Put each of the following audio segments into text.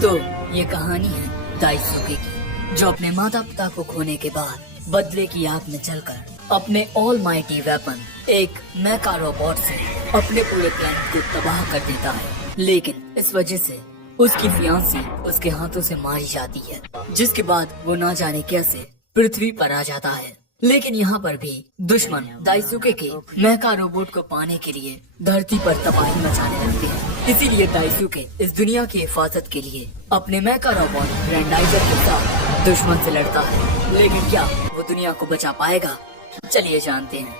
तो ये कहानी है दाइसुके की, जो अपने माता पिता को खोने के बाद बदले की आग में जलकर अपने ऑल माइटी वेपन एक मेका रोबोट से अपने पूरे प्लेनेट को तबाह कर देता है। लेकिन इस वजह से उसकी फियांसी उसके हाथों से मारी जाती है, जिसके बाद वो ना जाने कैसे पृथ्वी पर आ जाता है। लेकिन यहाँ पर भी दुश्मन दाइसुके के मेका रोबोट को पाने के लिए धरती पर तबाही मचाने लगते हैं। इसीलिए दाइसुके इस दुनिया की हिफाजत के लिए अपने मेका रोबोट ग्रैंडाइजर के साथ दुश्मन से लड़ता है। लेकिन क्या वो दुनिया को बचा पाएगा? चलिए जानते हैं।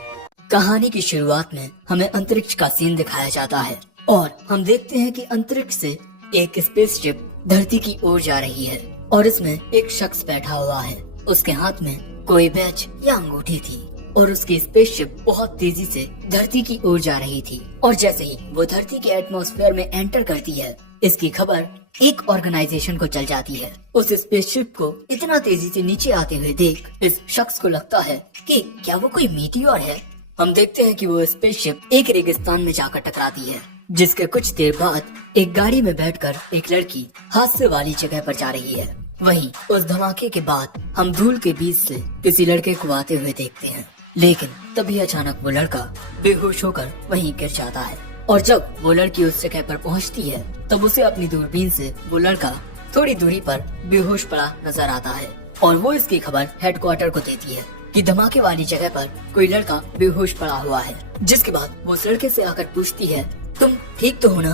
कहानी की शुरुआत में हमें अंतरिक्ष का सीन दिखाया जाता है और हम देखते हैं कि अंतरिक्ष से एक स्पेसशिप धरती की ओर जा रही है और इसमें एक शख्स बैठा हुआ है। उसके हाथ में कोई बैच या अंगूठी थी और उसकी स्पेसशिप बहुत तेजी से धरती की ओर जा रही थी। और जैसे ही वो धरती के एटमॉस्फेयर में एंटर करती है, इसकी खबर एक ऑर्गेनाइजेशन को चल जाती है। उस स्पेसशिप को इतना तेजी से नीचे आते हुए देख इस शख्स को लगता है कि क्या वो कोई मीटियोर है। हम देखते हैं कि वो स्पेसशिप एक रेगिस्तान में जाकर टकराती है, जिसके कुछ देर बाद एक गाड़ी में बैठकर एक लड़की हादसे वाली जगह पर जा रही है। वहीं उस धमाके के बाद हम धूल के बीच से किसी लड़के को आते हुए देखते हैं। लेकिन तभी अचानक वो लड़का बेहोश होकर वहीं गिर जाता है और जब वो लड़की उस जगह पर पहुंचती है तब उसे अपनी दूरबीन से वो लड़का थोड़ी दूरी पर बेहोश पड़ा नजर आता है और वो इसकी खबर हेडक्वार्टर को देती है कि धमाके वाली जगह पर कोई लड़का बेहोश पड़ा हुआ है। जिसके बाद वो उस लड़के से आकर पूछती है, तुम ठीक तो हो ना?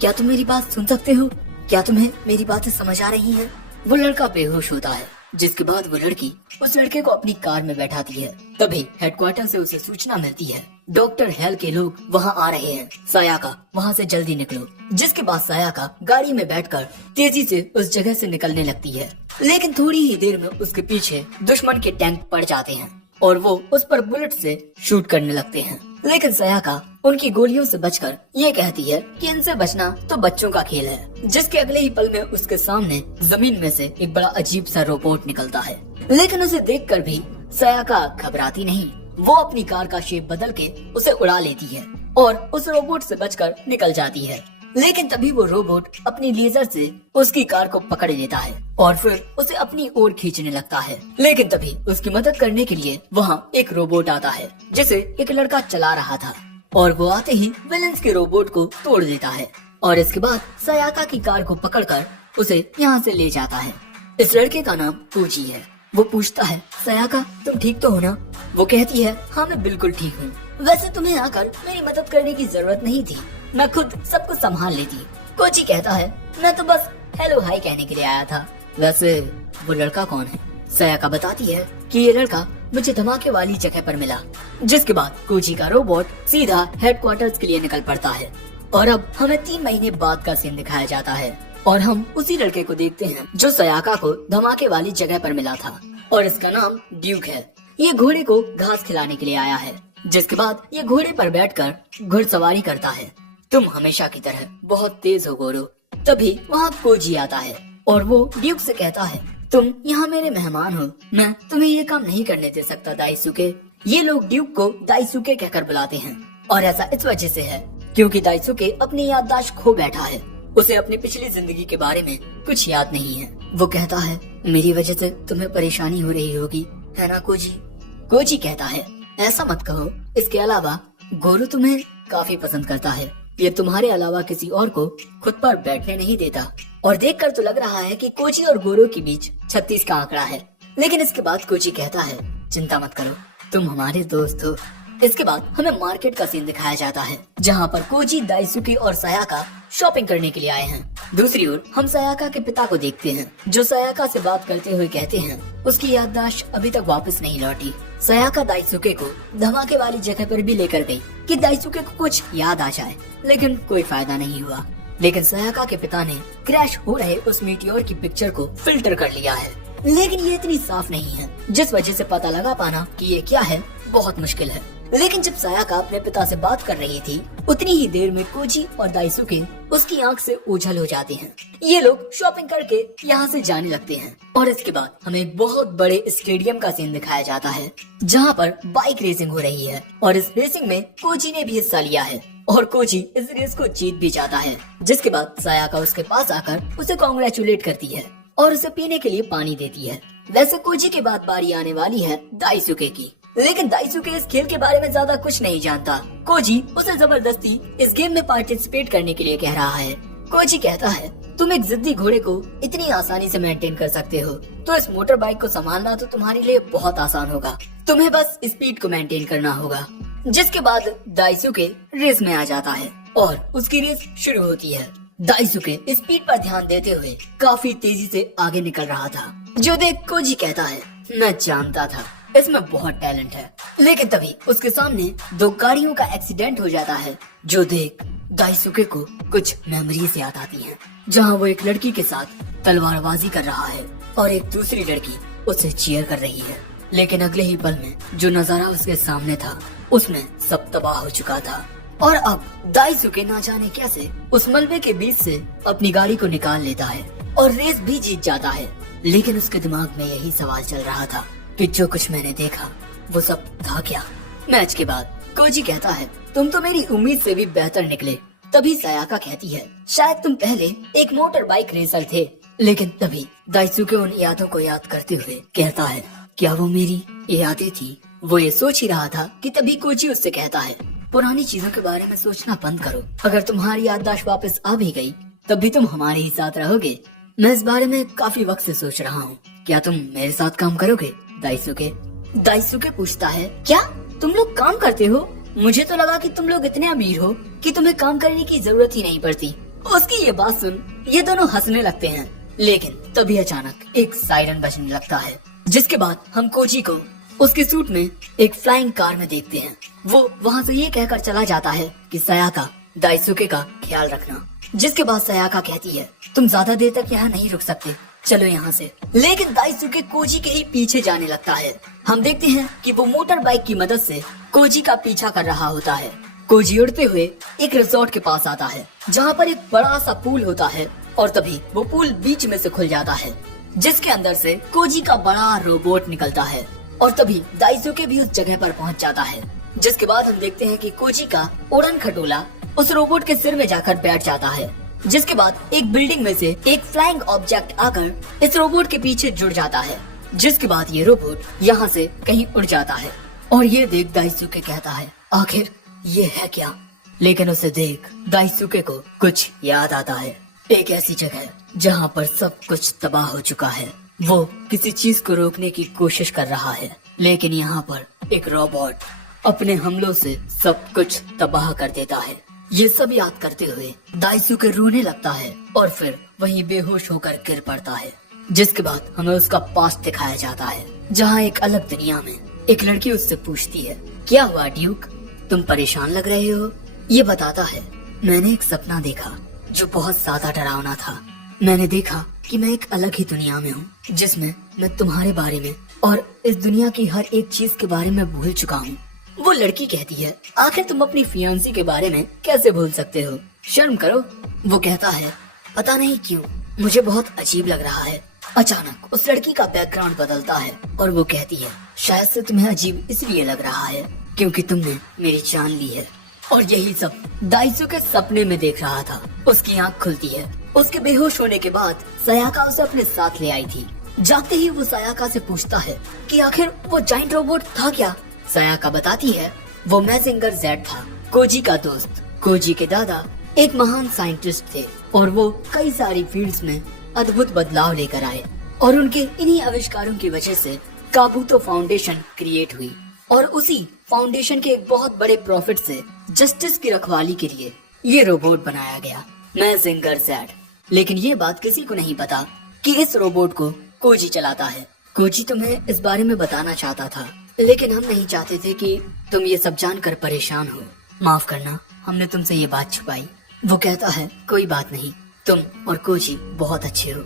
क्या तुम मेरी बात सुन सकते हो? क्या तुम्हें मेरी बातें समझ आ रही हैं? वो लड़का बेहोश होता है, जिसके बाद वो लड़की उस लड़के को अपनी कार में बैठाती है। तभी हेडक्वार्टर से उसे सूचना मिलती है, डॉक्टर हेल के लोग वहाँ आ रहे हैं, सायाका वहाँ से जल्दी निकलो। जिसके बाद सायाका गाड़ी में बैठकर तेजी से उस जगह से निकलने लगती है। लेकिन थोड़ी ही देर में उसके पीछे दुश्मन के टैंक पड़ जाते हैं और वो उस पर बुलेट से शूट करने लगते हैं। लेकिन सायाका उनकी गोलियों से बचकर ये कहती है कि इनसे बचना तो बच्चों का खेल है। जिसके अगले ही पल में उसके सामने जमीन में से एक बड़ा अजीब सा रोबोट निकलता है। लेकिन उसे देखकर भी सायाका घबराती नहीं। वो अपनी कार का शेप बदल के उसे उड़ा लेती है और उस रोबोट से बचकर निकल जाती है। लेकिन तभी वो रोबोट अपनी लेजर से उसकी कार को पकड़ लेता है और फिर उसे अपनी ओर खींचने लगता है। लेकिन तभी उसकी मदद करने के लिए वहाँ एक रोबोट आता है, जिसे एक लड़का चला रहा था और वो आते ही विलेंस के रोबोट को तोड़ देता है और इसके बाद सायाका की कार को पकड़कर उसे यहाँ से ले जाता है। इस लड़के का नाम कोजी है। वो पूछता है, सायाका तुम ठीक तो हो ना? वो कहती है, हाँ मैं बिल्कुल ठीक हूँ। वैसे तुम्हें आकर मेरी मदद करने की जरूरत नहीं थी, मैं खुद सब कुछ संभाल लेती। कोची कहता है, मैं तो बस हेलो हाई कहने के लिए आया था। वैसे वो लड़का कौन है? सायाका बताती है कि ये लड़का मुझे धमाके वाली जगह पर मिला। जिसके बाद कोची का रोबोट सीधा हेडक्वार्टर्स के लिए निकल पड़ता है और अब हमें 3 महीने बाद का सीन दिखाया जाता है और हम उसी लड़के को देखते हैं जो सायाका को धमाके वाली जगह पर मिला था और इसका नाम ड्यूक है। ये घोड़े को घास खिलाने के लिए आया है। जिसके बाद ये घोड़े पर बैठकर घुड़सवारी करता है। तुम हमेशा की तरह बहुत तेज हो गोरो। तभी वहाँ कोजी आता है और वो ड्यूक से कहता है, तुम यहाँ मेरे मेहमान हो, मैं तुम्हें ये काम नहीं करने दे सकता दाइसुके। ये लोग ड्यूक को दाइसुके कहकर बुलाते हैं और ऐसा इस वजह से है क्योंकि दाइसुके अपनी याददाश्त खो बैठा है। उसे अपनी पिछली जिंदगी के बारे में कुछ याद नहीं है। वो कहता है, मेरी वजह से तुम्हें परेशानी हो रही होगी, है ना कोजी? कोजी कहता है, ऐसा मत कहो। इसके अलावा गोरू तुम्हें काफी पसंद करता है। ये तुम्हारे अलावा किसी और को खुद पर बैठने नहीं देता। और देखकर तो लग रहा है कि कोची और गोरू के बीच 36 का आंकड़ा है। लेकिन इसके बाद कोची कहता है, चिंता मत करो, तुम हमारे दोस्त हो। इसके बाद हमें मार्केट का सीन दिखाया जाता है, जहाँ पर कोजी, दाइसुके और सायाका शॉपिंग करने के लिए आए हैं। दूसरी ओर हम सायाका के पिता को देखते हैं, जो सायाका से बात करते हुए कहते हैं उसकी याददाश्त अभी तक वापस नहीं लौटी। सायाका दाइसुके को धमाके वाली जगह पर भी लेकर गई कि दाइसुके को कुछ याद आ जाए, लेकिन कोई फायदा नहीं हुआ। लेकिन सायाका के पिता ने क्रैश हो रहे उस मीटियोर की पिक्चर को फिल्टर कर लिया है, लेकिन ये इतनी साफ नहीं है, जिस वजह से पता लगा पाना कि ये क्या है बहुत मुश्किल है। लेकिन जब सायाका अपने पिता से बात कर रही थी, उतनी ही देर में कोजी और दाइसुके उसकी आंख से ओझल हो जाते हैं। ये लोग शॉपिंग करके यहाँ से जाने लगते हैं और इसके बाद हमें एक बहुत बड़े स्टेडियम का सीन दिखाया जाता है, जहाँ पर बाइक रेसिंग हो रही है और इस रेसिंग में कोजी ने भी हिस्सा लिया है। और कोजी इस रेस को जीत भी जाता है। जिसके बाद सायाका उसके पास आकर उसे कॉन्ग्रेचुलेट करती है और उसे पीने के लिए पानी देती है। वैसे कोजी के बाद बारी आने वाली है दाइसुके की, लेकिन दाइसुके इस खेल के बारे में ज्यादा कुछ नहीं जानता। कोजी उसे जबरदस्ती इस गेम में पार्टिसिपेट करने के लिए कह रहा है। कोजी कहता है, तुम एक जिद्दी घोड़े को इतनी आसानी से मेंटेन कर सकते हो, तो इस मोटर बाइक को संभालना तो तुम्हारे लिए बहुत आसान होगा। तुम्हें बस स्पीड को मेंटेन करना होगा। जिसके बाद दाइसुके रेस में आ जाता है और उसकी रेस शुरू होती है। दाइसुके स्पीड पर ध्यान देते हुए काफी तेजी से आगे निकल रहा था, जो देख कोजी कहता है, मैं जानता था इसमें बहुत टैलेंट है। लेकिन तभी उसके सामने दो गाड़ियों का एक्सीडेंट हो जाता है, जो देख दाइसुके को कुछ मेमोरीज याद आती हैं, जहां वो एक लड़की के साथ तलवारबाजी कर रहा है और एक दूसरी लड़की उसे चीयर कर रही है। लेकिन अगले ही पल में जो नजारा उसके सामने था, उसमें सब तबाह हो चुका था और अब दाइसुके ना जाने कैसे उस मलबे के बीच से अपनी गाड़ी को निकाल लेता है और रेस भी जीत जाता है। लेकिन उसके दिमाग में यही सवाल चल रहा था कि जो कुछ मैंने देखा वो सब था क्या। मैच के बाद कोजी कहता है, तुम तो मेरी उम्मीद से भी बेहतर निकले। तभी सायाका कहती है, शायद तुम पहले एक मोटर बाइक रेसर थे। लेकिन तभी दाइसुके उन यादों को याद करते हुए कहता है, क्या वो मेरी यादें थी? वो ये सोच ही रहा था कि तभी कोजी उससे कहता है, पुरानी चीजों के बारे में सोचना बंद करो। अगर तुम्हारी याददाश्त वापस आ भी गई, तब भी तुम हमारे ही साथ रहोगे। मैं इस बारे में काफी वक्त से सोच रहा हूँ, क्या तुम मेरे साथ काम करोगे? दाइसुके पूछता है, क्या तुम लोग काम करते हो? मुझे तो लगा कि तुम लोग इतने अमीर हो कि तुम्हें काम करने की जरूरत ही नहीं पड़ती। उसकी ये बात सुन ये दोनों हंसने लगते हैं। लेकिन तभी अचानक एक सायरन बजने लगता है, जिसके बाद हम कोजी को उसके सूट में एक फ्लाइंग कार में देखते हैं। वो वहाँ से ये कहकर चला जाता है कि सायाका दाइसुके का ख्याल रखना। जिसके बाद सायाका कहती है, तुम ज्यादा देर तक यहाँ नहीं रुक सकते, चलो यहाँ से। लेकिन दाइसुके कोजी के ही पीछे जाने लगता है। हम देखते हैं कि वो मोटर बाइक की मदद से कोजी का पीछा कर रहा होता है। कोजी उड़ते हुए एक रिजॉर्ट के पास आता है, जहाँ पर एक बड़ा सा पूल होता है और तभी वो पूल बीच में से खुल जाता है, जिसके अंदर से कोजी का बड़ा रोबोट निकलता है और तभी दाइसुके भी उस जगह पर पहुँच जाता है। जिसके बाद हम देखते हैं कि कोजी का उड़न खटोला उस रोबोट के सिर में जाकर बैठ जाता है। जिसके बाद एक बिल्डिंग में से एक फ्लाइंग ऑब्जेक्ट आकर इस रोबोट के पीछे जुड़ जाता है। जिसके बाद ये रोबोट यहाँ से कहीं उड़ जाता है और ये देख दाइसुके कहता है, आखिर ये है क्या? लेकिन उसे देख दाइसुके को कुछ याद आता है, एक ऐसी जगह जहाँ पर सब कुछ तबाह हो चुका है। वो किसी चीज को रोकने की कोशिश कर रहा है, लेकिन यहाँ पर एक रोबोट अपने हमलों से सब कुछ तबाह कर देता है। ये सब याद करते हुए दाइसुके रोने लगता है और फिर वहीं बेहोश होकर गिर पड़ता है। जिसके बाद हमें उसका पास्ट दिखाया जाता है, जहाँ एक अलग दुनिया में एक लड़की उससे पूछती है, क्या हुआ ड्यूक, तुम परेशान लग रहे हो? ये बताता है, मैंने एक सपना देखा जो बहुत ज्यादा डरावना था। मैंने देखा कि मैं एक अलग ही दुनिया में हूँ, जिसमें मैं तुम्हारे बारे में और इस दुनिया की हर एक चीज के बारे में भूल चुका हूँ। वो लड़की कहती है, आखिर तुम अपनी फियांसी के बारे में कैसे भूल सकते हो? शर्म करो। वो कहता है, पता नहीं क्यों मुझे बहुत अजीब लग रहा है। अचानक उस लड़की का बैकग्राउंड बदलता है और वो कहती है, शायद से तुम्हें अजीब इसलिए लग रहा है क्योंकि तुमने मेरी जान ली है। और यही सब दाइसुके सपने में देख रहा था। उसकी आँख खुलती है। उसके बेहोश होने के बाद सायाका उसे अपने साथ ले आई थी। जाते ही वो सायाका से पूछता है कि आखिर वो जाइंट रोबोट था क्या? सायाका बताती है, वो मैजिंगर जेड था, कोजी का दोस्त। कोजी के दादा एक महान साइंटिस्ट थे और वो कई सारी फील्ड्स में अद्भुत बदलाव लेकर आए और उनके इन्हीं आविष्कारों की वजह से काबूतो फाउंडेशन क्रिएट हुई और उसी फाउंडेशन के एक बहुत बड़े प्रॉफिट से जस्टिस की रखवाली के लिए ये रोबोट बनाया गया, मैजिंगर जेड। लेकिन ये बात किसी को नहीं पता कि इस रोबोट को कोजी चलाता है। कोजी तुम्हें इस बारे में बताना चाहता था, लेकिन हम नहीं चाहते थे कि तुम ये सब जानकर परेशान हो। माफ करना, हमने तुमसे ये बात छुपाई। वो कहता है, कोई बात नहीं, तुम और कोजी बहुत अच्छे हो।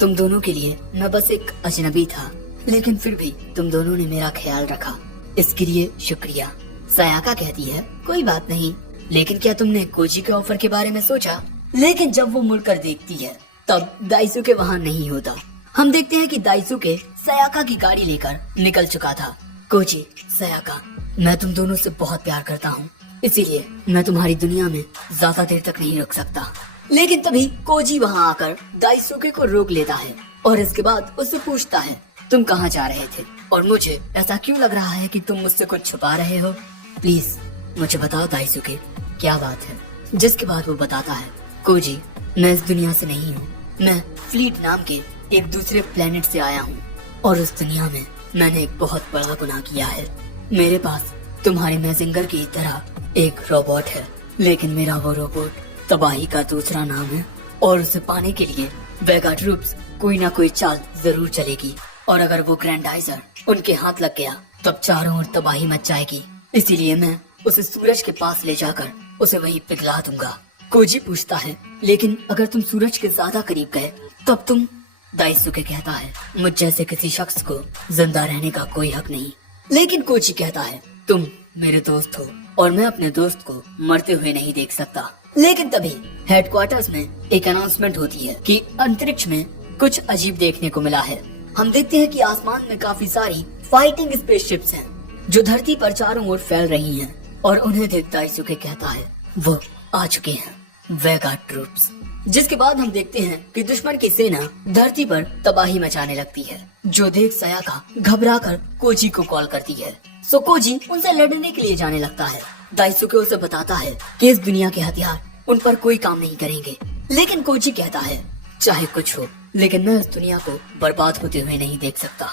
तुम दोनों के लिए मैं बस एक अजनबी था, लेकिन फिर भी तुम दोनों ने मेरा ख्याल रखा, इसके लिए शुक्रिया। सायाका कहती है, कोई बात नहीं, लेकिन क्या तुमने कोजी के ऑफर के बारे में सोचा? लेकिन जब वो मुड़कर देखती है तब दाइसुके वहाँ नहीं होता। हम देखते हैं कि दाइसुके सायाका की गाड़ी लेकर निकल चुका था। कोजी, सायाका, मैं तुम दोनों से बहुत प्यार करता हूँ इसीलिए मैं तुम्हारी दुनिया में ज्यादा देर तक नहीं रुक सकता। लेकिन तभी कोजी वहाँ आकर दाइसुके को रोक लेता है और इसके बाद उससे पूछता है, तुम कहाँ जा रहे थे और मुझे ऐसा क्यों लग रहा है कि तुम मुझसे कुछ छुपा रहे हो? प्लीज मुझे बताओ दाइसुके, क्या बात है? जिसके बाद वो बताता है, कोजी मैं इस दुनिया से नहीं हूँ, मैं फ्लीट नाम के एक दूसरे प्लेनेट से आया हूँ और उस दुनिया में मैंने एक बहुत बड़ा गुनाह किया है। मेरे पास तुम्हारे मैजिंगर की तरह एक रोबोट है, लेकिन मेरा वो रोबोट तबाही का दूसरा नाम है और उसे पाने के लिए वेगा ट्रूप्स कोई ना कोई चाल जरूर चलेगी और अगर वो ग्रैंडाइजर उनके हाथ लग गया तब चारों ओर तबाही मच जाएगी। इसीलिए मैं उसे सूरज के पास ले जाकर उसे वहीं पिघला दूंगा। कोजी पूछता है, लेकिन अगर तुम सूरज के ज्यादा करीब गए तब तुम? दाइसुके कहता है, मुझ जैसे किसी शख्स को जिंदा रहने का कोई हक नहीं। लेकिन कोजी कहता है, तुम मेरे दोस्त हो और मैं अपने दोस्त को मरते हुए नहीं देख सकता। लेकिन तभी हेडक्वार्टर्स में एक अनाउंसमेंट होती है कि अंतरिक्ष में कुछ अजीब देखने को मिला है। हम देखते हैं कि आसमान में काफी सारी फाइटिंग स्पेसशिप्स हैं जो धरती पर चारों ओर फैल रही हैं और उन्हें देख दाइसुके कहता है, वो आ चुके हैं वेगा ट्रूप्स। जिसके बाद हम देखते हैं कि दुश्मन की सेना धरती पर तबाही मचाने लगती है, जो देख सयाका घबराकर कोजी को कॉल करती है। सो कोजी उनसे लड़ने के लिए जाने लगता है। दाइसुके उसे बताता है कि इस दुनिया के हथियार उन पर कोई काम नहीं करेंगे। लेकिन कोजी कहता है, चाहे कुछ हो लेकिन मैं इस दुनिया को बर्बाद होते हुए नहीं देख सकता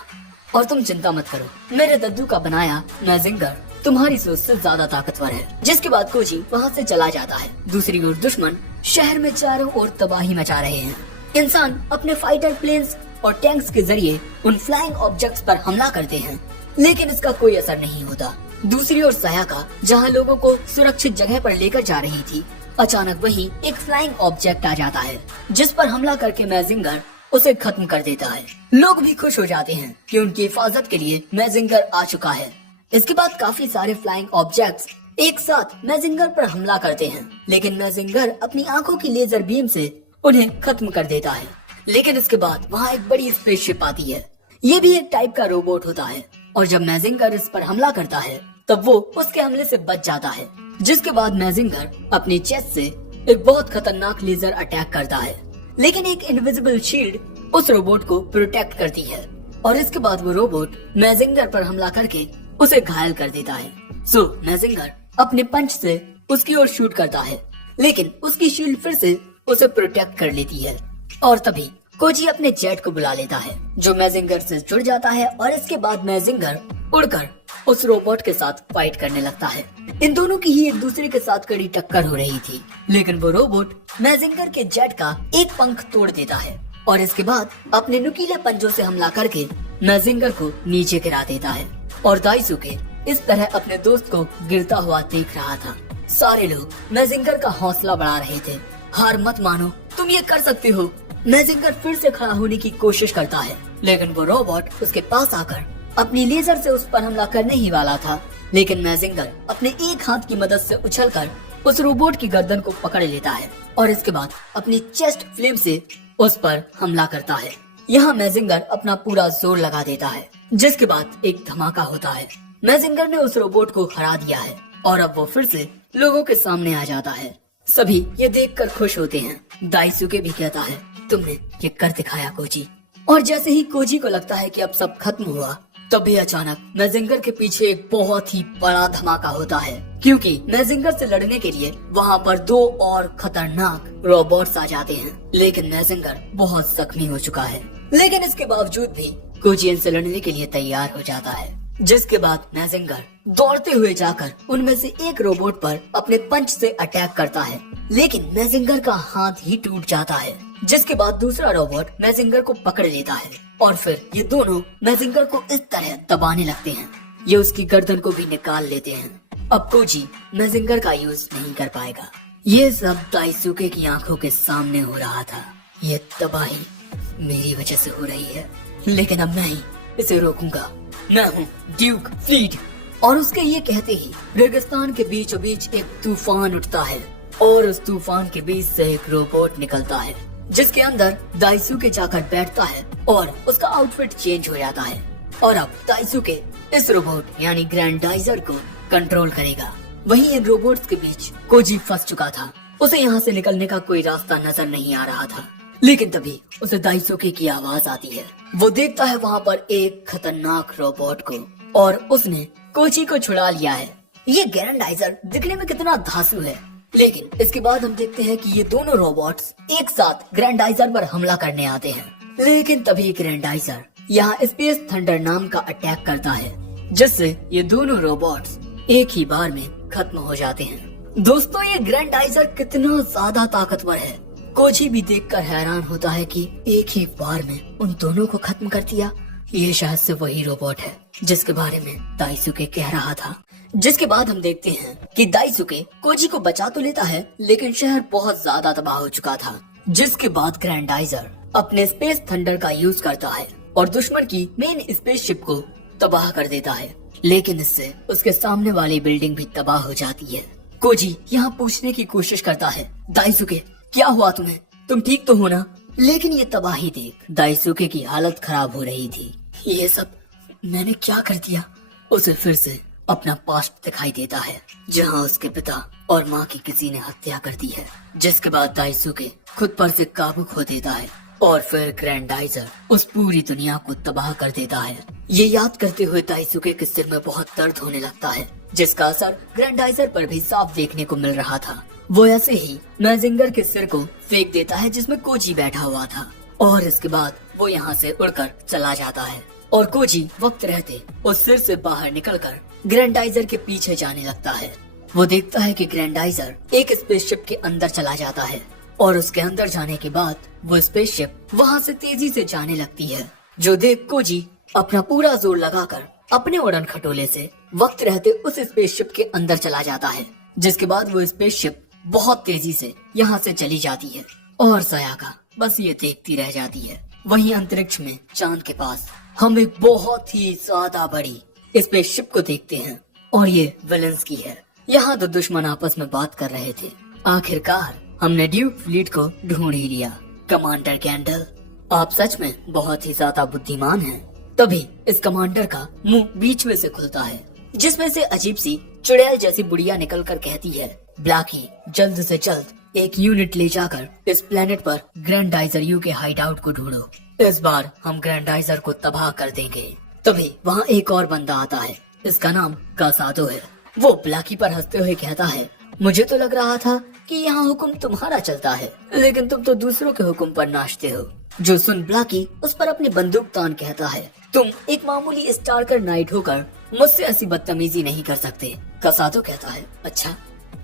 और तुम चिंता मत करो, मेरे दद्दू का बनाया मैजिंगर तुम्हारी सोच से ज्यादा ताकतवर है। जिसके बाद कोजी वहाँ से चला जाता है। दूसरी ओर दुश्मन शहर में चारों ओर तबाही मचा रहे हैं। इंसान अपने फाइटर प्लेन्स और टैंक्स के जरिए उन फ्लाइंग ऑब्जेक्ट्स पर हमला करते हैं, लेकिन इसका कोई असर नहीं होता। दूसरी ओर सयाका जहाँ लोगों को सुरक्षित जगह पर लेकर जा रही थी, अचानक वहीं एक फ्लाइंग ऑब्जेक्ट आ जाता है जिस पर हमला करके मैजिंगर उसे खत्म कर देता है। लोग भी खुश हो जाते हैं कि उनकी हिफाजत के लिए मैजिंगर आ चुका है। इसके बाद काफी सारे फ्लाइंग ऑब्जेक्ट्स एक साथ मैजिंगर पर हमला करते हैं, लेकिन मैजिंगर अपनी आंखों की लेजर बीम से उन्हें खत्म कर देता है। लेकिन इसके बाद वहाँ एक बड़ी स्पेसशिप आती है। ये भी एक टाइप का रोबोट होता है और जब मैजिंगर इस पर हमला करता है तब वो उसके हमले से बच जाता है। जिसके बाद मैजिंगर अपनी चेस्ट से एक बहुत खतरनाक लेजर अटैक करता है, लेकिन एक इनविजिबल शील्ड उस रोबोट को प्रोटेक्ट करती है और इसके बाद वो रोबोट मैजिंगर पर हमला करके उसे घायल कर देता है। सो मैजिंगर अपने पंच से उसकी ओर शूट करता है, लेकिन उसकी शील्ड फिर से उसे प्रोटेक्ट कर लेती है और तभी कोजी अपने जेट को बुला लेता है जो मैजिंगर से जुड़ जाता है और इसके बाद मैजिंगर उड़कर उस रोबोट के साथ फाइट करने लगता है। इन दोनों की ही एक दूसरे के साथ कड़ी टक्कर हो रही थी, लेकिन वो रोबोट मैजिंगर के जेट का एक पंख तोड़ देता है और इसके बाद अपने नुकीले पंजों से हमला करके मैजिंगर को नीचे गिरा देता है। और दाइसुके इस तरह अपने दोस्त को गिरता हुआ देख रहा था। सारे लोग मैजिंगर का हौसला बढ़ा रहे थे। हार मत मानो, तुम ये कर सकते हो। मैजिंगर फिर से खड़ा होने की कोशिश करता है, लेकिन वो रोबोट उसके पास आकर अपनी लेजर से उस पर हमला करने ही वाला था, लेकिन मैजिंगर अपने एक हाथ की मदद से उछलकर उस रोबोट की गर्दन को पकड़ लेता है और इसके बाद अपनी चेस्ट फ्लेम से उस पर हमला करता है। यहाँ मैजिंगर अपना पूरा जोर लगा देता है, जिसके बाद एक धमाका होता है। मैजिंगर ने उस रोबोट को हरा दिया है और अब वो फिर से लोगों के सामने आ जाता है। सभी ये देखकर खुश होते हैं। दाइसुके भी कहता है, तुमने ये कर दिखाया कोजी। और जैसे ही कोजी को लगता है कि अब सब खत्म हुआ, तभी अचानक मैजिंगर के पीछे एक बहुत ही बड़ा धमाका होता है, क्योंकि मैजिंगर से लड़ने के लिए वहाँ पर दो और खतरनाक रोबोट्स आ जाते हैं। लेकिन मैजिंगर बहुत जख्मी हो चुका है, लेकिन इसके बावजूद भी कोजी इनसे लड़ने के लिए तैयार हो जाता है। जिसके बाद मैजिंगर दौड़ते हुए जाकर उनमें से एक रोबोट पर अपने पंच से अटैक करता है, लेकिन मैजिंगर का हाथ ही टूट जाता है। जिसके बाद दूसरा रोबोट मैजिंगर को पकड़ लेता है और फिर ये दोनों मैजिंगर को इस तरह दबाने लगते हैं, ये उसकी गर्दन को भी निकाल लेते हैं। अब कोजी मैजिंगर का यूज नहीं कर पाएगा। ये सब दाइसुके की आंखों के सामने हो रहा था। ये तबाही मेरी वजह से हो रही है, लेकिन अब मैं ही इसे रोकूंगा। मैं हूँ ड्यूक फ्लीट। और उसके ये कहते ही रेगिस्तान के बीचों बीच एक तूफान उठता है और उस तूफान के बीच से एक रोबोट निकलता है, जिसके अंदर दाइसुके जाकर बैठता है और उसका आउटफिट चेंज हो जाता है। और अब दाइसुके इस रोबोट यानी ग्रैंडाइजर को कंट्रोल करेगा। वहीं इन रोबोट्स के बीच कोजी फंस चुका था। उसे यहाँ से निकलने का कोई रास्ता नजर नहीं आ रहा था। लेकिन तभी उसे दाइसुके की आवाज आती है। वो देखता है वहाँ पर एक खतरनाक रोबोट को और उसने कोजी को छुड़ा लिया है। ये ग्रैंडाइजर दिखने में कितना धांसू है। लेकिन इसके बाद हम देखते हैं कि ये दोनों रोबोट्स एक साथ ग्रैंडाइजर पर हमला करने आते हैं। लेकिन तभी ग्रैंडाइजर यहाँ स्पेस थंडर नाम का अटैक करता है, जिससे ये दोनों रोबोट्स एक ही बार में खत्म हो जाते हैं। दोस्तों, ये ग्रैंडाइजर कितना ज्यादा ताकतवर है। कोजी भी देखकर हैरान होता है कि एक ही बार में उन दोनों को खत्म कर दिया। ये शायद से वही रोबोट है जिसके बारे में दाइसुके कह रहा था। जिसके बाद हम देखते हैं कि दाइसुके कोजी को बचा तो लेता है, लेकिन शहर बहुत ज्यादा तबाह हो चुका था। जिसके बाद ग्रैंडाइजर अपने स्पेस थंडर का यूज करता है और दुश्मन की मेन स्पेसशिप को तबाह कर देता है। लेकिन इससे उसके सामने वाली बिल्डिंग भी तबाह हो जाती है। कोजी यहाँ पूछने की कोशिश करता है, दाइसुके क्या हुआ तुम्हें? तुम ठीक तो हो ना? लेकिन ये तबाही देख दाइसुके की हालत खराब हो रही थी। ये सब मैंने क्या कर दिया? उसे फिर से अपना पास्ट दिखाई देता है, जहाँ उसके पिता और माँ की किसी ने हत्या कर दी है। जिसके बाद दाइसुके खुद पर से काबू खो देता है और फिर ग्रैंडाइजर उस पूरी दुनिया को तबाह कर देता है। ये याद करते हुए दाइसुके के सिर में बहुत दर्द होने लगता है, जिसका असर ग्रैंडाइजर पर भी साफ देखने को मिल रहा था। वो ऐसे ही मैजिंगर के सिर को फेंक देता है जिसमें कोजी बैठा हुआ था, और इसके बाद वो यहाँ से उड़कर चला जाता है। और कोजी वक्त रहते उस सिर से बाहर निकलकर ग्रैंडाइजर के पीछे जाने लगता है। वो देखता है कि ग्रैंडाइजर एक स्पेसशिप के अंदर चला जाता है और उसके अंदर जाने के बाद वो स्पेसशिप वहाँ से तेजी से जाने लगती है। जो देख कोजी अपना पूरा जोर लगाकर अपने उड़न खटोले से वक्त रहते उस स्पेसशिप के अंदर चला जाता है। जिसके बाद वो स्पेसशिप बहुत तेजी से यहाँ से चली जाती है और सयाका बस ये देखती रह जाती है। वहीं अंतरिक्ष में चांद के पास हम एक बहुत ही ज्यादा बड़ी स्पेसशिप को देखते हैं और ये विलन्स की है। यहाँ तो दुश्मन आपस में बात कर रहे थे। आखिरकार हमने ड्यूक फ्लीट को ढूंढ ही लिया। कमांडर कैंडल, आप सच में बहुत ही ज्यादा बुद्धिमान हैं। तभी इस कमांडर का मुंह बीच में से खुलता है, जिसमें से अजीब सी चुड़ैल जैसी बुढ़िया निकल कर कहती है, ब्लैकी जल्द से जल्द एक यूनिट ले जाकर इस प्लेनेट पर ग्रैंडाइजर यू के हाइड आउट को ढूंढो। इस बार हम ग्रैंडाइजर को तबाह कर देंगे। तभी वहाँ एक और बंदा आता है, इसका नाम कासादो है। वो ब्लैकी पर हंसते हुए कहता है, मुझे तो लग रहा था कि यहाँ हुक्म तुम्हारा चलता है, लेकिन तुम तो दूसरों के हुक्म पर नाचते हो। जो सुन ब्लैकी उस पर अपनी बंदूक तान कहता है, तुम एक मामूली स्टारकर नाइट होकर मुझसे ऐसी बदतमीजी नहीं कर सकते। कासादो कहता है, अच्छा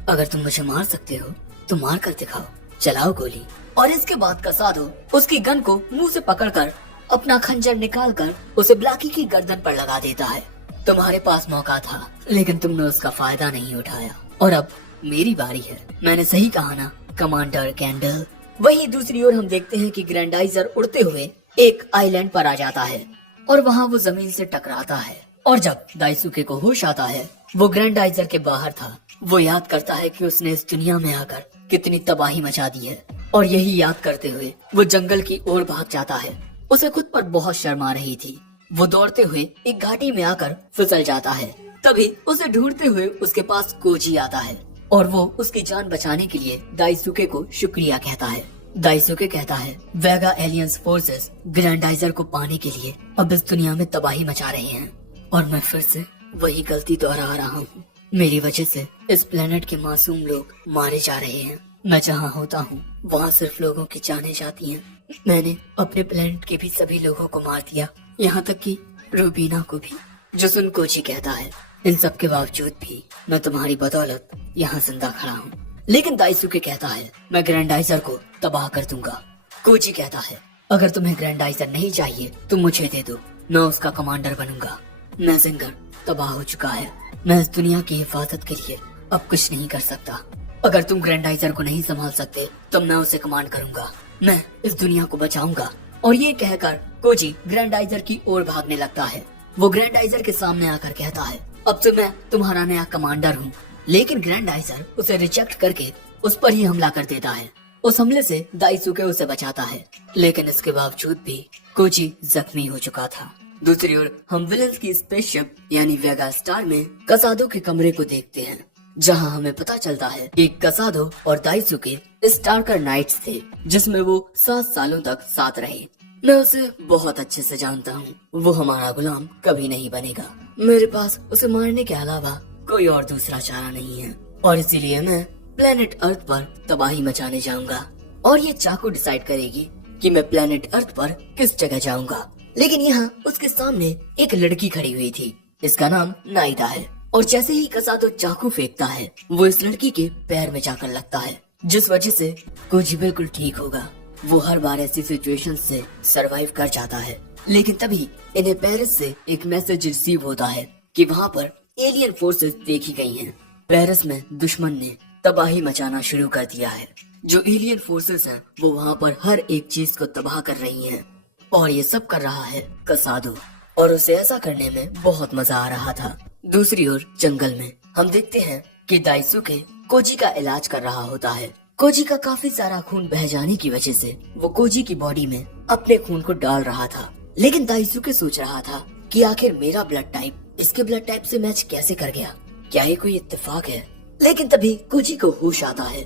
अगर तुम मुझे मार सकते हो तो मार कर दिखाओ, चलाओ गोली। और इसके बाद कासादो उसकी गन को मुंह से पकड़कर अपना खंजर निकालकर उसे ब्लैकी की गर्दन पर लगा देता है। तुम्हारे पास मौका था, लेकिन तुमने उसका फायदा नहीं उठाया और अब मेरी बारी है। मैंने सही कहा ना, कमांडर कैंडल। वहीं दूसरी ओर हम देखते हैं कि ग्रैंडाइजर उड़ते हुए एक आइलैंड पर आ जाता है और वहाँ वो जमीन से टकराता है। और जब दाइसुके को होश आता है, वो ग्रैंडाइजर के बाहर था। वो याद करता है कि उसने इस दुनिया में आकर कितनी तबाही मचा दी है, और यही याद करते हुए वो जंगल की ओर भाग जाता है। उसे खुद पर बहुत शर्म आ रही थी। वो दौड़ते हुए एक घाटी में आकर फिसल जाता है। तभी उसे ढूंढते हुए उसके पास कोजी आता है और वो उसकी जान बचाने के लिए दाइसुके को शुक्रिया कहता है। दाइसुके कहता है, वेगा एलियंस फोर्सेस ग्रैंडाइजर को पाने के लिए अब इस दुनिया में तबाही मचा रहे हैं और मैं फिर से वही गलती दोहरा रहा हूँ। मेरी वजह से इस प्लेनेट के मासूम लोग मारे जा रहे हैं। मैं जहाँ होता हूँ वहाँ सिर्फ लोगों की जानें जाती हैं। मैंने अपने प्लेनेट के भी सभी लोगों को मार दिया, यहाँ तक कि रूबीना को भी। जो सुन कोजी कहता है, इन सब के बावजूद भी मैं तुम्हारी बदौलत यहाँ जिंदा खड़ा हूँ। लेकिन दाइसुके कहता है, मैं ग्रैंडाइजर को तबाह कर दूंगा। कोजी कहता है, अगर तुम्हें ग्रैंडाइजर नहीं चाहिए तो मुझे दे दो, मैं उसका कमांडर बनूंगा। मैजिंगर तबाह हो चुका है, मैं इस दुनिया की हिफाजत के लिए अब कुछ नहीं कर सकता। अगर तुम ग्रैंडाइजर को नहीं संभाल सकते तो मैं उसे कमांड करूंगा, मैं इस दुनिया को बचाऊंगा। और ये कहकर कोजी ग्रैंडाइजर की ओर भागने लगता है। वो ग्रैंडाइजर के सामने आकर कहता है, अब से मैं तुम्हारा नया कमांडर हूँ। लेकिन ग्रैंडाइजर उसे रिजेक्ट करके उस पर ही हमला कर देता है। उस हमले से दाइसुके उसे बचाता है, लेकिन इसके बावजूद भी कोजी जख्मी हो चुका था। दूसरी ओर हम विलन्स की स्पेसशिप यानी वेगा स्टार में कासादो के कमरे को देखते हैं। जहां हमें पता चलता है कि कसादो और दाइसुके स्टार्कर नाइट्स थे, जिसमें वो 7 सालों तक साथ रहे। मैं उसे बहुत अच्छे से जानता हूँ, वो हमारा गुलाम कभी नहीं बनेगा। मेरे पास उसे मारने के अलावा कोई और दूसरा चारा नहीं है, और इसीलिए मैं प्लेनेट अर्थ पर तबाही मचाने जाऊंगा। और ये चाकू डिसाइड करेगी कि मैं प्लेनेट अर्थ पर किस जगह जाऊंगा। लेकिन यहाँ उसके सामने एक लड़की खड़ी हुई थी, इसका नाम नाइदा है। और जैसे ही कसादो चाकू फेंकता है, वो इस लड़की के पैर में जाकर लगता है, जिस वजह से कोजी बिल्कुल ठीक होगा। वो हर बार ऐसी सिचुएशन से सरवाइव कर जाता है। लेकिन तभी इन्हें पेरिस से एक मैसेज रिसीव होता है कि वहाँ पर एलियन फोर्सेस देखी गई हैं। पेरिस में दुश्मन ने तबाही मचाना शुरू कर दिया है। जो एलियन फोर्सेस हैं वो वहाँ पर हर एक चीज को तबाह कर रही हैं, और ये सब कर रहा है कसादो, और उसे ऐसा करने में बहुत मजा आ रहा था। दूसरी ओर जंगल में हम देखते हैं कि दाइसुके कोजी का इलाज कर रहा होता है। कोजी का काफी सारा खून बह जाने की वजह से वो कोजी की बॉडी में अपने खून को डाल रहा था। लेकिन दाइसुके सोच रहा था कि आखिर मेरा ब्लड टाइप इसके ब्लड टाइप से मैच कैसे कर गया, क्या ये कोई इत्तेफाक है। लेकिन तभी कोजी को होश आता है।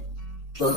ओह,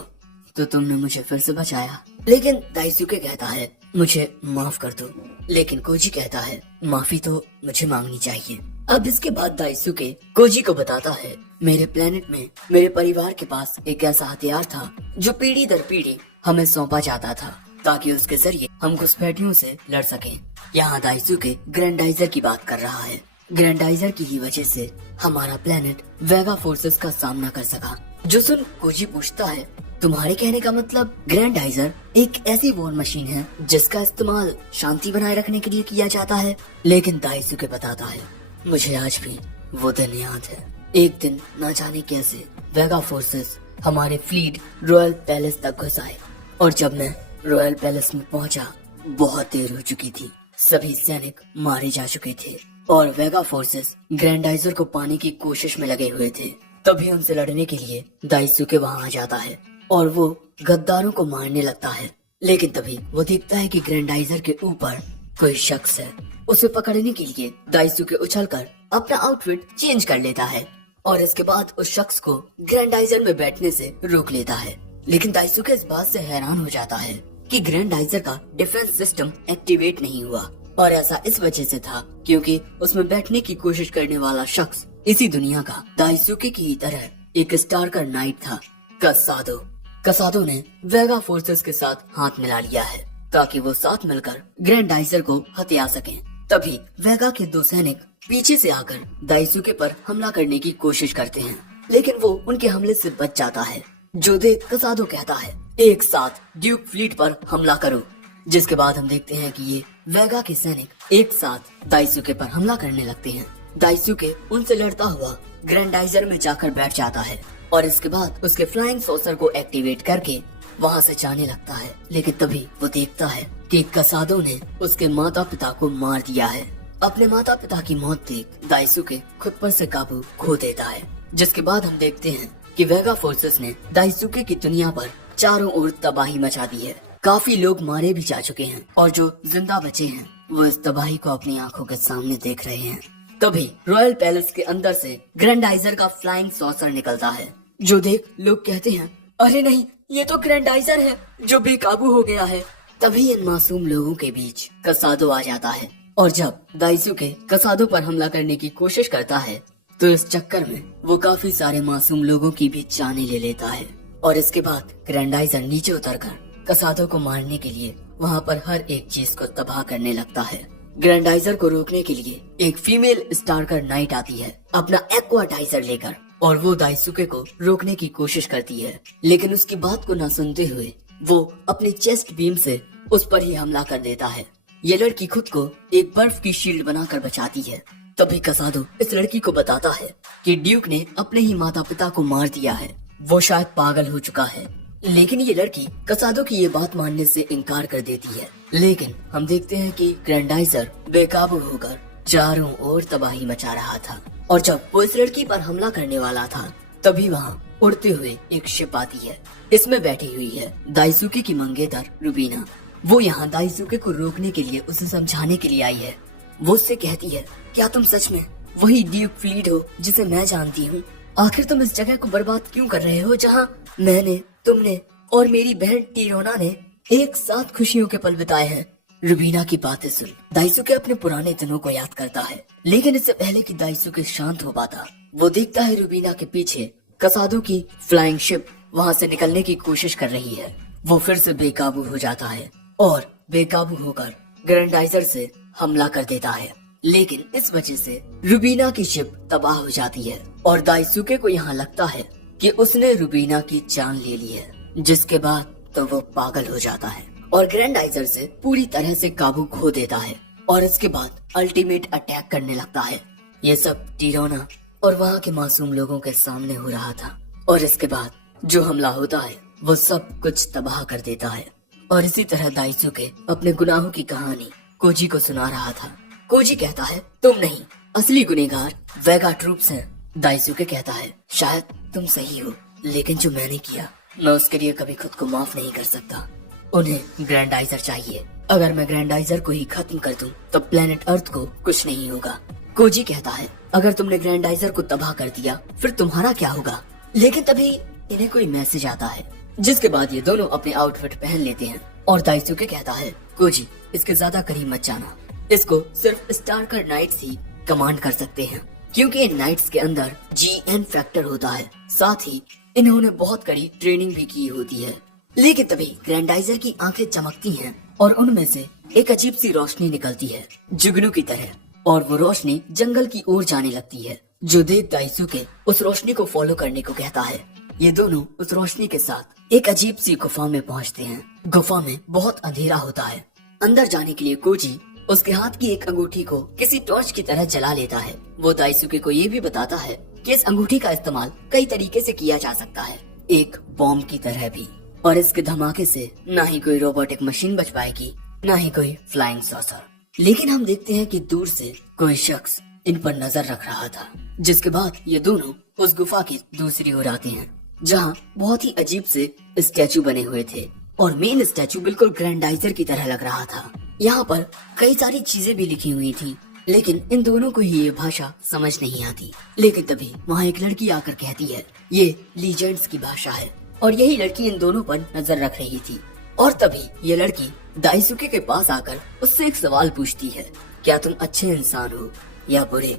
तो तुमने मुझे फिर से बचाया। लेकिन दाइसुके कहता है मुझे माफ कर दो। लेकिन कोजी कहता है माफी तो मुझे मांगनी चाहिए। अब इसके बाद दाइसुके कोजी को बताता है मेरे प्लेनेट में मेरे परिवार के पास एक ऐसा हथियार था जो पीढ़ी दर पीढ़ी हमें सौंपा जाता था, ताकि उसके जरिए हम घुसपैठियों से लड़ सकें। यहाँ दाइसुके ग्रैंडाइजर की बात कर रहा है। ग्रैंडाइजर की ही वजह से हमारा प्लेनेट वेगा फोर्सेस का सामना कर सका। जो सुन कोजी पूछता है तुम्हारे कहने का मतलब ग्रैंडाइजर एक ऐसी वॉर मशीन है जिसका इस्तेमाल शांति बनाए रखने के लिए किया जाता है। लेकिन दाइसुके बताता है मुझे आज भी वो दिन याद है। एक दिन ना जाने कैसे वेगा फोर्सेस हमारे फ्लीट रॉयल पैलेस तक घुस आए, और जब मैं रॉयल पैलेस में पहुंचा बहुत देर हो चुकी थी। सभी सैनिक मारे जा चुके थे और वेगा फोर्सेस ग्रैंडाइजर को पाने की कोशिश में लगे हुए थे। तभी उनसे लड़ने के लिए दाइसुके वहां आ जाता है और वो गद्दारों को मारने लगता है। लेकिन तभी वो देखता है कि ग्रैंडाइजर के ऊपर कोई शख्स है। उसे पकड़ने के लिए दाइसुके उछलकर अपना आउटफिट चेंज कर लेता है और इसके बाद उस शख्स को ग्रैंडाइजर में बैठने से रोक लेता है। लेकिन दाइसुके इस बात से हैरान हो जाता है कि ग्रैंडाइजर का डिफेंस सिस्टम एक्टिवेट नहीं हुआ, और ऐसा इस वजह से था क्योंकि उसमें बैठने की कोशिश करने वाला शख्स इसी दुनिया का दाइसुके की ही तरह एक स्टार्कर नाइट था, कसादो। कसादो ने वेगा फोर्सेस के साथ हाथ मिला लिया है ताकि वो साथ मिलकर ग्रैंडाइजर को हथिया सकें। तभी वेगा के 2 सैनिक पीछे से आकर दाइसुके पर हमला करने की कोशिश करते हैं, लेकिन वो उनके हमले से बच जाता है। जो देख कसादो कहता है एक साथ ड्यूक फ्लीट पर हमला करो। जिसके बाद हम देखते हैं कि ये वेगा के सैनिक एक साथ दाइसुके पर हमला करने लगते हैं। दाइसुके उनसे लड़ता हुआ ग्रैंडाइजर में जाकर बैठ जाता है और इसके बाद उसके फ्लाइंग सॉसर को एक्टिवेट करके वहाँ से जाने लगता है। लेकिन तभी वो देखता है कि कसादो ने उसके माता पिता को मार दिया है। अपने माता पिता की मौत देख दाइसुके खुद पर से काबू खो देता है। जिसके बाद हम देखते हैं कि वेगा फोर्सेस ने दाइसुके की दुनिया पर चारों ओर तबाही मचा दी है। काफी लोग मारे भी जा चुके हैं और जो जिंदा बचे हैं वो इस तबाही को अपनी आंखों के सामने देख रहे हैं। तभी रॉयल पैलेस के अंदर से ग्रैंडाइजर का फ्लाइंग सॉसर निकलता है। जो देख लोग कहते हैं अरे नहीं, ये तो ग्रैंडाइजर है जो बेकाबू हो गया है। तभी इन मासूम लोगों के बीच कसादो आ जाता है, और जब दाइसुके कसादो पर हमला करने की कोशिश करता है तो इस चक्कर में वो काफी सारे मासूम लोगों की भी जानें ले लेता है। और इसके बाद ग्रैंडाइजर नीचे उतरकर कसादो को मारने के लिए वहाँ पर हर एक चीज को तबाह करने लगता है। ग्रैंडाइजर को रोकने के लिए एक फीमेल स्टार्कर नाइट आती है अपना एक्वाटाइजर लेकर, और वो दाइसुके को रोकने की कोशिश करती है। लेकिन उसकी बात को न सुनते हुए वो अपनी चेस्ट बीम से उस पर ही हमला कर देता है। ये लड़की खुद को एक बर्फ की शील्ड बनाकर बचाती है। तभी कसादो इस लड़की को बताता है कि ड्यूक ने अपने ही माता पिता को मार दिया है, वो शायद पागल हो चुका है। लेकिन ये लड़की कसादो की ये बात मानने से इनकार कर देती है। लेकिन हम देखते हैं कि ग्रैंडाइजर बेकाबू होकर चारों ओर तबाही मचा रहा था, और जब वो इस लड़की पर हमला करने वाला था तभी वहाँ उड़ते हुए एक शिप आती है। इसमें बैठी हुई है दाइसुके की मंगेतर रुबीना। वो यहाँ दाइसुके को रोकने के लिए उसे समझाने के लिए आई है। वो उससे कहती है क्या तुम सच में वही ड्यूक फ्लीट हो जिसे मैं जानती हूँ। दाइसुके कहता है हाँ, मैं वही हूँ। और जब वो इस लड़की पर हमला करने वाला था तभी वहाँ उड़ते हुए एक शिप आती है। इसमें बैठी हुई है दाइसुके की मंगेतर रुबीना। वो यहाँ दाइसुके को रोकने के लिए उसे समझाने के लिए आई है। वो उससे कहती है क्या तुम सच में वही ड्यूक फ्लीट हो जिसे मैं जानती हूँ। आखिर तुम इस जगह को बर्बाद क्यों कर रहे हो जहाँ मैंने, तुमने और मेरी बहन टीरोना ने एक साथ खुशियों के पल बिताए हैं। रुबीना की बातें सुन दाइसुके अपने पुराने दिनों को याद करता है, लेकिन इससे पहले कि दाइसुके शांत हो पाता, वो देखता है रुबीना के पीछे कसादो की फ्लाइंग शिप वहाँ से निकलने की कोशिश कर रही है। वो फिर से बेकाबू हो जाता है और बेकाबू होकर ग्रैंडाइजर से हमला कर देता है, लेकिन इस वजह से रुबीना की शिप तबाह हो जाती है और दाइसुके को यहाँ लगता है कि उसने रुबीना की जान ले ली है, जिसके बाद तो वो पागल हो जाता है और ग्रैंडाइजर से पूरी तरह से काबू खो देता है और इसके बाद अल्टीमेट अटैक करने लगता है। ये सब टीरोना और वहाँ के मासूम लोगों के सामने हो रहा था और इसके बाद जो हमला होता है वो सब कुछ तबाह कर देता है। और इसी तरह दाइसुके अपने गुनाहों की कहानी कोजी को सुना रहा था। कोजी कहता है, तुम नहीं, असली गुनहगार वेगा ट्रूप्स हैं। दाइसुके कहता है, शायद तुम सही हो, लेकिन जो मैंने किया मैं उसके लिए कभी खुद को माफ नहीं कर सकता। उन्हें ग्रैंडाइजर चाहिए। अगर मैं ग्रैंडाइजर को ही खत्म कर दूं, तो प्लेनेट अर्थ को कुछ नहीं होगा। कोजी कहता है, अगर तुमने ग्रैंडाइजर को तबाह कर दिया फिर तुम्हारा क्या होगा? लेकिन तभी इन्हें कोई मैसेज आता है, जिसके बाद ये दोनों अपने आउटफिट पहन लेते हैं और दाइसुके कहता है, कोजी इसके ज्यादा करीब मत जाना, इसको सिर्फ स्टारकर नाइट्स ही कमांड कर सकते हैं, क्योंकि इन नाइट्स के अंदर GN फैक्टर होता है। साथ ही इन्होंने बहुत कड़ी ट्रेनिंग भी की होती है। लेकिन तभी ग्रैंडाइजर की आंखें चमकती हैं और उनमें से एक अजीब सी रोशनी निकलती है जुगनू की तरह, और वो रोशनी जंगल की ओर जाने लगती है। जो देख दाइसुके उस रोशनी को फॉलो करने को कहता है। ये दोनों उस रोशनी के साथ एक अजीब सी गुफा में पहुंचते हैं। गुफा में बहुत अंधेरा होता है। अंदर जाने के लिए कोजी उसके हाथ की एक अंगूठी को किसी टॉर्च की तरह जला लेता है। वो दाइसुके को ये भी बताता है कि इस अंगूठी का इस्तेमाल कई तरीके से किया जा सकता है, एक बॉम्ब की तरह भी, और इसके धमाके से ना ही कोई रोबोटिक मशीन बच पाएगी, ना ही कोई फ्लाइंग सॉसर। लेकिन हम देखते हैं कि दूर से कोई शख्स इन पर नजर रख रहा था, जिसके बाद ये दोनों उस गुफा की दूसरी ओर आते हैं, जहाँ बहुत ही अजीब से स्टैचू बने हुए थे और मेन स्टैचू बिल्कुल ग्रैंडाइजर की तरह लग रहा था। यहाँ पर कई सारी चीजें भी लिखी हुई थी, लेकिन इन दोनों को ही ये भाषा समझ नहीं आती। लेकिन तभी वहाँ एक लड़की आकर कहती है, ये लीजेंड्स की भाषा है, और यही लड़की इन दोनों पर नजर रख रही थी। और तभी ये लड़की दाइसुके के पास आकर उससे एक सवाल पूछती है, क्या तुम अच्छे इंसान हो या बुरे?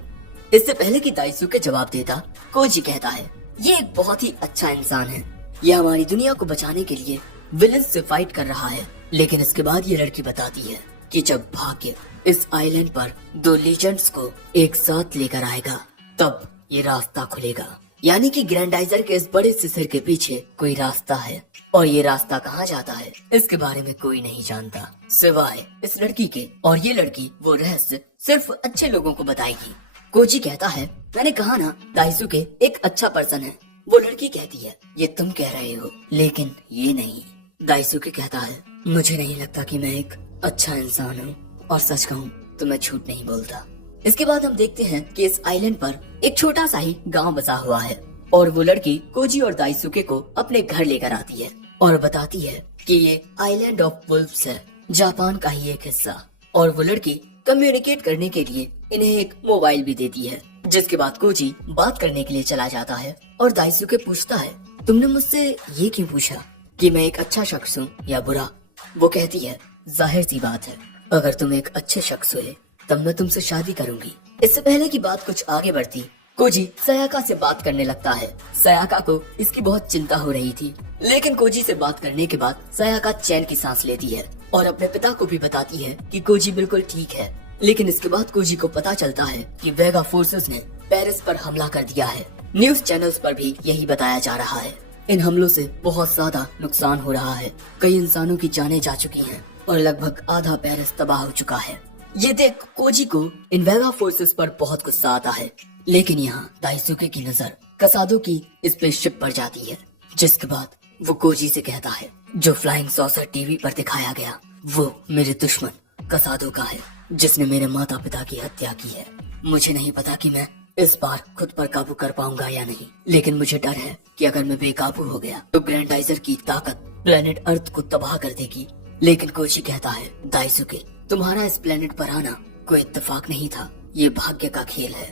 इससे पहले कि दाइसुके जवाब देता, कोजी कहता है, ये एक बहुत ही अच्छा इंसान है, ये हमारी दुनिया को बचाने के लिए विलेन से फाइट कर रहा है। लेकिन इसके बाद ये लड़की बताती है कि जब भाग्य इस आइलैंड पर दो लीजेंड्स को एक साथ लेकर आएगा, तब ये रास्ता खुलेगा। यानी कि ग्रैंडाइजर के इस बड़े से सिर के पीछे कोई रास्ता है, और ये रास्ता कहाँ जाता है इसके बारे में कोई नहीं जानता सिवाय इस लड़की के, और ये लड़की वो रहस्य सिर्फ अच्छे लोगों को बताएगी। कोजी कहता है, मैंने कहा ना दाइसुके एक अच्छा पर्सन है। वो लड़की कहती है, ये तुम कह रहे हो, लेकिन ये नहीं। दाइसुके कहता है, मुझे नहीं लगता कि मैं एक अच्छा इंसान हूँ, और सच कहूँ तो मैं झूठ नहीं बोलता। इसके बाद हम देखते हैं कि इस आइलैंड पर एक छोटा सा ही गांव बसा हुआ है, और वो लड़की कोजी और दाइसुके को अपने घर लेकर आती है और बताती है कि ये आइलैंड ऑफ वुल्फ्स है, जापान का ही एक हिस्सा। और वो लड़की कम्युनिकेट करने के लिए इन्हें एक मोबाइल भी देती है, जिसके बाद कोजी बात करने के लिए चला जाता है और दाइसुके पूछता है, तुमने मुझसे ये क्यों पूछा कि मैं एक अच्छा शख्स हूँ या बुरा? वो कहती है, जाहिर सी बात है, अगर तुम एक अच्छे शख्स हुए तब मैं तुमसे शादी करूंगी। इससे पहले की बात कुछ आगे बढ़ती, कोजी सयाका से बात करने लगता है। सयाका को इसकी बहुत चिंता हो रही थी, लेकिन कोजी से बात करने के बाद सयाका चैन की सांस लेती है और अपने पिता को भी बताती है कि कोजी बिल्कुल ठीक है। लेकिन इसके बाद कोजी को पता चलता है कि वेगा फोर्सेस ने पेरिस पर हमला कर दिया है। न्यूज चैनल्स पर भी यही बताया जा रहा है। इन हमलों से बहुत ज्यादा नुकसान हो रहा है, कई इंसानों की जानें जा चुकी हैं और लगभग आधा पेरिस तबाह हो चुका है। ये देख कोजी को इन वेगा फोर्सेस पर बहुत गुस्सा आता है, लेकिन यहाँ दाइसुके की नजर कसादो की स्पेसशिप पर जाती है, जिसके बाद वो कोजी से कहता है, जो फ्लाइंग सॉसर टीवी पर दिखाया गया वो मेरे दुश्मन कसादो का है, जिसने मेरे माता पिता की हत्या की है। मुझे नहीं पता कि मैं इस बार खुद पर काबू कर पाऊंगा या नहीं, लेकिन मुझे डर है कि अगर मैं बेकाबू हो गया तो ग्रैंडाइजर की ताकत प्लेनेट अर्थ को तबाह कर देगी। लेकिन कोजी कहता है, दाइसुके तुम्हारा इस प्लेनेट पर आना कोई इत्तेफाक नहीं था, ये भाग्य का खेल है।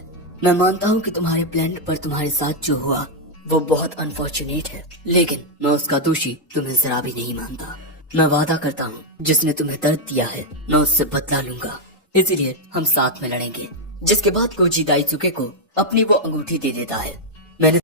मैं मानता हूँ कि तुम्हारे प्लेनेट पर तुम्हारे साथ जो हुआ वो बहुत अनफॉर्चुनेट है, लेकिन मैं उसका दोषी तुम्हें जरा भी नहीं मानता। मैं वादा करता हूँ जिसने तुम्हें दर्द दिया है मैं उससे बदला लूंगा, इसीलिए हम साथ में लड़ेंगे। जिसके बाद कोजी दाइसुके को अपनी वो अंगूठी दे देता है